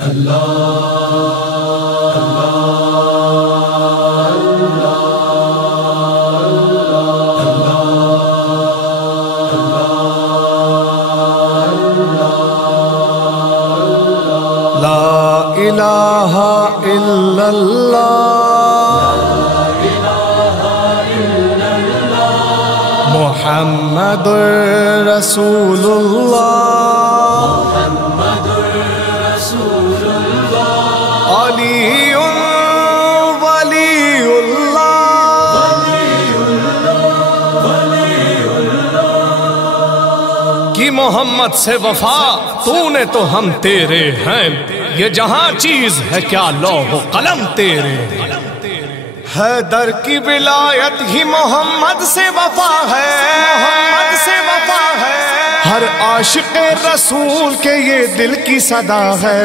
الہ الا اللہ محمد رسول اللہ علی ولی اللہ کی محمد سے وفا تو نے تو ہم تیرے ہیں، یہ جہاں چیز ہے کیا لوح و قلم تیرے، حیدر کی ولایت ہی محمد سے وفا ہے، محمد سے وفا ہے، ہر عاشق رسول کے یہ دل کی صدا ہے،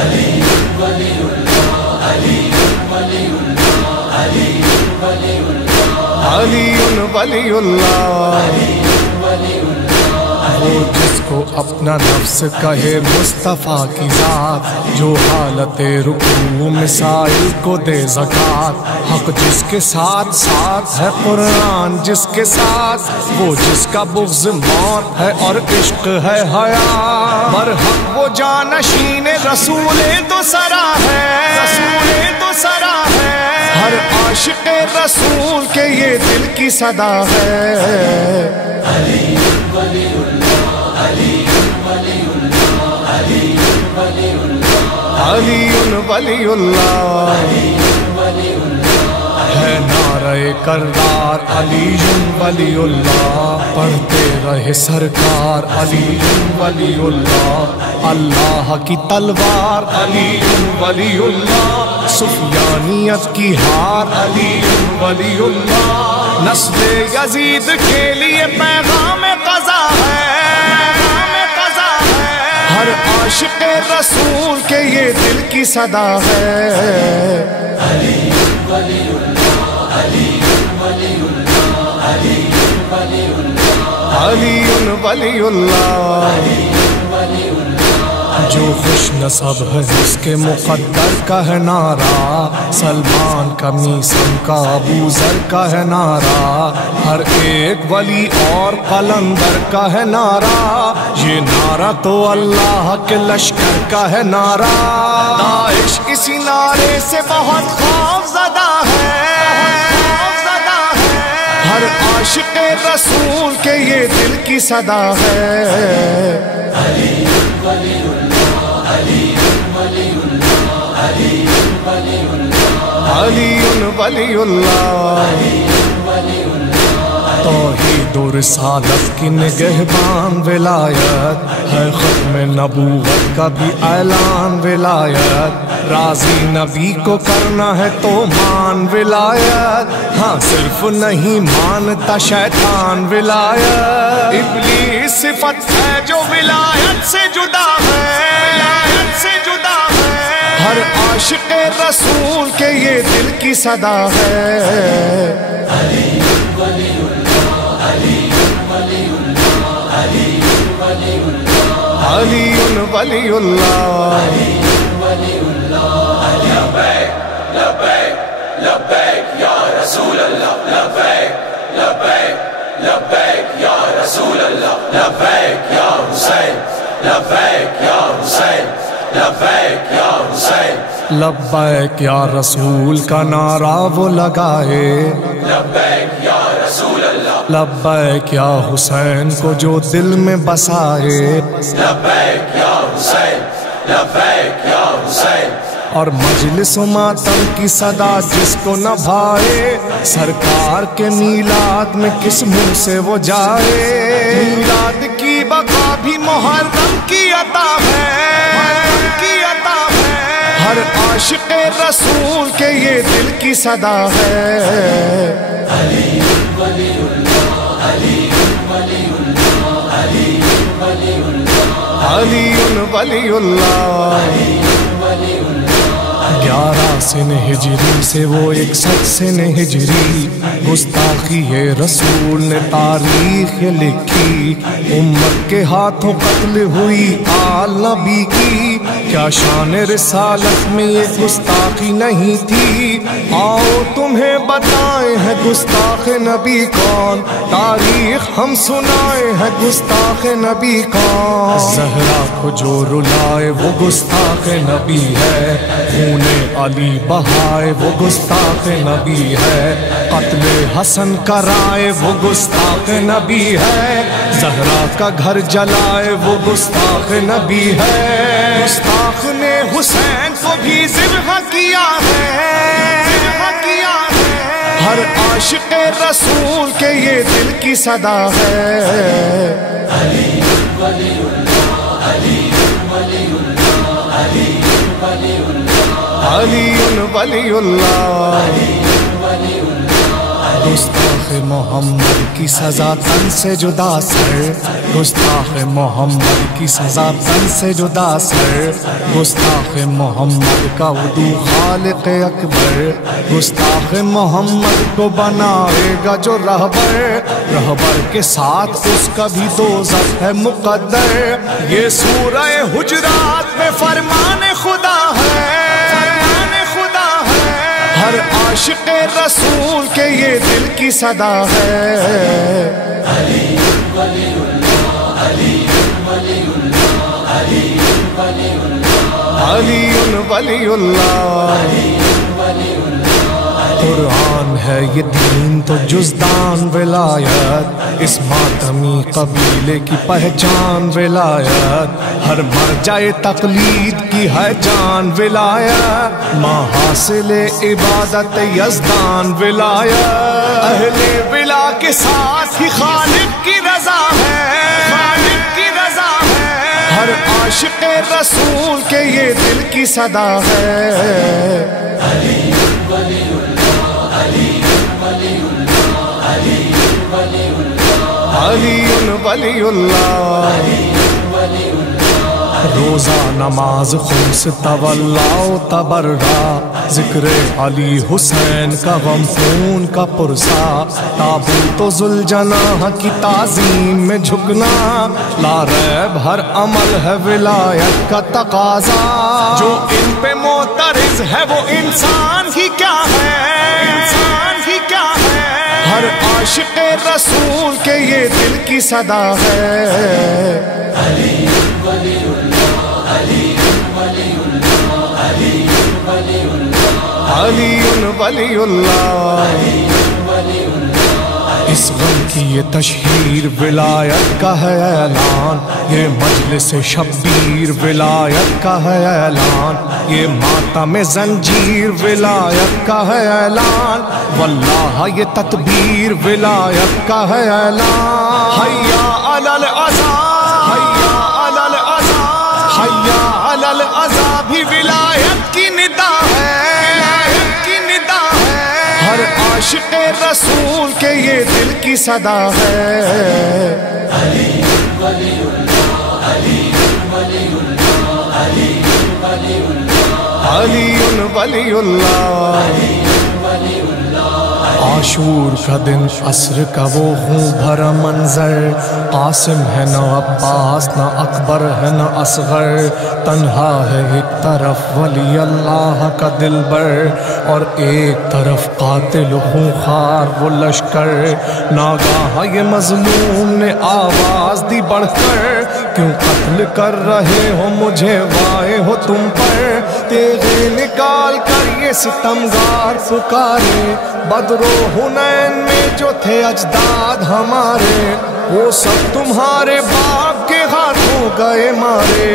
علی ولی اللہ، علی ولی اللہ، علی ولی اللہ، علی ولی اللہ، وہ جس کو اپنا نفس کہے مصطفیٰ کی ذات، جو حالت رکوع مسائل کو دے زکات، حق جس کے ساتھ ساتھ ہے قرآن جس کے ساتھ، وہ جس کا بغض موت ہے اور عشق ہے حیات، برحق وہ جانشین رسول دو سرا ہے، رسول دو سرا ہے، ہر عاشق رسول کے یہ دل کی صدا ہے، علی ولی اللہ، علی ولی اللہ، علی ولی اللہ، علی ولی اللہ، ہے نعرہ کرار علی ولی اللہ، پڑھتے رہے سرکار علی ولی اللہ، اللہ کی تلوار علی ولی اللہ، سفیانیت کی ہار علی ولی اللہ، نسل یزید کے لیے پیغام قضا ہے، ہر عاشق رسول کے یہ دل کی صدا ہے، علی ولی اللہ، علی ولی اللہ، علی ولی اللہ، علی ولی اللہ، جو خوش نصب ہے جس کے مقدر کا ہے نعرہ، سلمان کا میسم کا ابو ذر کا ہے نعرہ، ہر ایک ولی اور قلندر کا ہے نعرہ، یہ نعرہ تو اللہ کے لشکر کا ہے نعرہ، داعش اسی نعرے سے بہت خوف زدہ ہے، ہر عاشق رسول کے یہ دل کی صدا ہے، علی ولی اللہ، علی ولی اللہ، علی ولی اللہ، علی ولی اللہ، توحید و رسالت کی نگہبان ولایت ہے، ختم نبوت کا بھی اعلان ولایت، راضی نبی کو کرنا ہے تو مان ولایت، ہاں صرف نہیں مانتا شیطان ولایت، ابلیس صفت ہے جو ولایت سے جدا ہے، ولایت سے جدا ہے، ہر عاشق رسول کے یہ دل کی صدا ہے، علی ولی اللہ، علی ولی اللہ، علی ولی اللہ، علی ولی اللہ، لبیک لبیک لبیک یا رسول اللہ، لبیک لبیک لبیک یا رسول اللہ، لبیک یا حسین، لبیک یا حسین، لبیک یا حسین، لبیک یا رسول کا نعرہ وہ لگائے، لبیک یا رسول اللہ، لبیک یا حسین کو جو دل میں بسائے، لبیک یا حسین، لبیک یا حسین، اور مجلس و ماتم کی صدا جس کو نہ بھائے، سرکار کے میلاد میں کس منہ سے وہ جائے، میلاد کی بقا بھی محرم کی عطا ہے، ہر عاشق رسول کے یہ دل کی صدا ہے، علی ولی اللہ، علی ولی اللہ، علی ولی اللہ، علی ولی اللہ، 11 سن ہجری سے وہ 61 سن ہجری، گستاخی رسول نے تاریخ لکھی، امت کے ہاتھوں قتل ہوئی آل نبی کی، کیا شان رسالت میں یہ گستاخی نہیں تھی؟ آؤ تمہیں بتائیں ہے گستاخ نبی کون، تاریخ ہم سنائے ہے گستاخ نبی کون۔ زہرا کو جو رلائے وہ گستاخ نبی ہے، خون علی بہائے وہ گستاخ نبی ہے، قتل حسن کرائے وہ گستاخ نبی ہے، زہرا کا گھر جلائے وہ گستاخ نبی ہے، گستاخ نے حسین کو بھی ذبح کیا ہے، ہر عاشق رسول کے یہ دل کی صدا ہے۔ علی ولی اللہ، علی ولی اللہ، علی ولی اللہ، علی ولی اللہ، گستاخ محمد کی سزا تن سے جدا سر، گستاخ محمد کی سزا تن سے جدا سر، گستاخ محمد کا وضو خالق اکبر، گستاخ محمد کو بنائے گا جو رہبر، رہبر کے ساتھ اس کا بھی دوزخ ہے مقدر۔ یہ سورہ حجرات میں فرمان خدا ہے، ہر عاشق رسول کے یہ دل کی صدا ہے۔ علی ولی اللہ، علی ولی اللہ، علی ولی اللہ، علی ولی اللہ، قرآن ہے یہ دین تو جزدان ولایت، اس ماتمی قبیلے کی پہچان ولایت، ہر مرجع تقلید کی ہے جان ولایت، ماں حاصل عبادت یزدان ولایت، اہل ولا کے ساتھ ہی خالق کی رضا ہے، خالق کی رضا ہے، ہر عاشق رسول کے یہ دل کی صدا ہے۔ علی ولی اللہ، علی ولی اللہ، علی ولی اللہ، علی ولی اللہ، روزہ نماز خمس تولا و تبرا، ذکر علی حسین کا غم خون کا پرسا، تابوت و ذوالجناح کی تعظیم میں جھکنا، لا ریب ہر عمل ہے ولایت کا تقاضا، جو ان پہ معترض ہے وہ انسان ہی کیا ہے، انسان ہی کیا ہے، ہر عاشق رسول کے یہ دل کی صدا ہے۔ علی ولی اللہ، علی ولی اللہ، علی ولی اللہ، علی ولی اللہ، اس غم کی یہ تشہیر ولایت کا ہے اعلان، یہ مجلس شبیر ولایت کا ہے اعلان، یہ ماتم زنجیر ولایت کا ہے اعلان، واللہ یہ تدبیر ولایت کا ہے اعلان، حیا علی العزا، حیا علی العزا، حیا علی العزا بھی ولایت کی ندا ہے، ولایت کی ندا ہے، ہر عاشق رسول کے یہ دل کی صدا ہے۔ علی ولی اللہ، علی ولی اللہ، علی ولی اللہ، علی ولی اللہ، عاشور کا دن عصر کا وہ خون بھرا منظر، قاسم ہے نہ عباس نہ اکبر ہے نہ اصغر، تنہا ہے ایک طرف ولی اللہ کا دلبر، اور ایک طرف قاتل خونخوار وہ لشکر، ناگاہ یہ مظلوم نے آواز دی بڑھ کر، کیوں قتل کر رہے ہو مجھے وائے ہو تم پر، تیغے نکال کر یہ ستمگار پکارے، بدر و حنین میں جو تھے اجداد ہمارے، وہ سب تمہارے باپ کے ہاتھوں گئے مارے،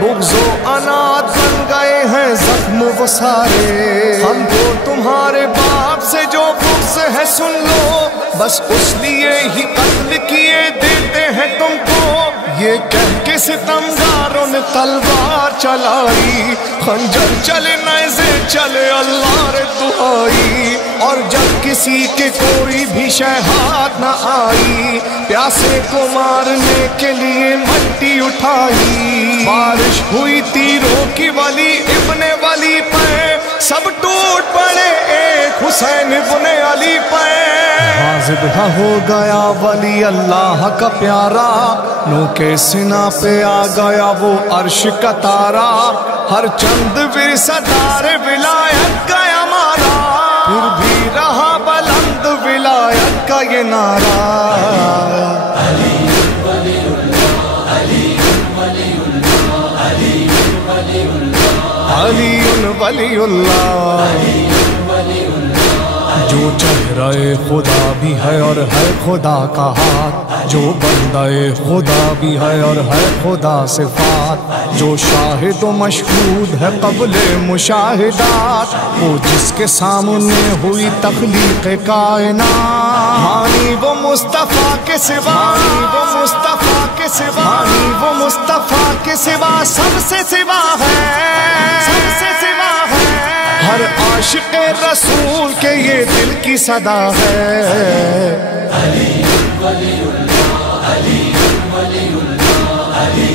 بغض و عناد بن گئے ہیں زخم وہ سارے، ہم کو تمہارے باپ سے جو بغض ہے سن لو، بس اس لیے ہی قتل کیے دیتے ہیں تم کو، یہ کہہ کے ستمگاروں نے تلوار چلائی، خنجر چلے نیزے چلے اللہ رے دعائی، اور جب کسی کے کوئی بھی شہاد نہ آئی، پیاسے کو مارنے کے لیے مٹی اٹھائی، بارش ہوئی تیروں کی ولی ابن ولی پہ، سب ٹوٹ پڑے ایک حسین ابن علی پہ، ذبح ہو گیا ولی اللہ کا پیارا، نو کے سنا پہ آ گیا وہ عرش کا تارا، ہر چند ورثہ دار ولایت کا ہمارا، پھر بھی رہا بلند ولایت کا یہ نعرہ۔ علی ولی اللہ، علی ولی اللہ، علی ولی اللہ، علی ولی اللہ، جو چہرہ خدا بھی ہے اور ہے خدا کا ہاتھ، جو بندہ خدا بھی ہے اور ہے خدا صفات، جو شاہد و مشہود ہے قبل مشاہدات، وہ جس کے سامنے ہوئی تخلیق کائنات، مانی وہ مصطفیٰ کے سوا، وہ مصطفیٰ کے سوا، وہ مصطفیٰ کے سوا سب سے سوا ہے، سب سے سوا ہے، ہر عاشق رسول کے یہ دل کی صدا ہے۔ علی ولی اللہ، علی ولی اللہ، علی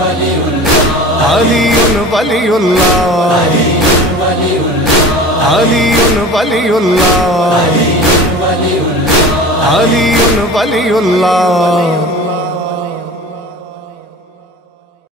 ولی اللہ، علی ولی اللہ، علی ولی اللہ، علی ولی اللہ۔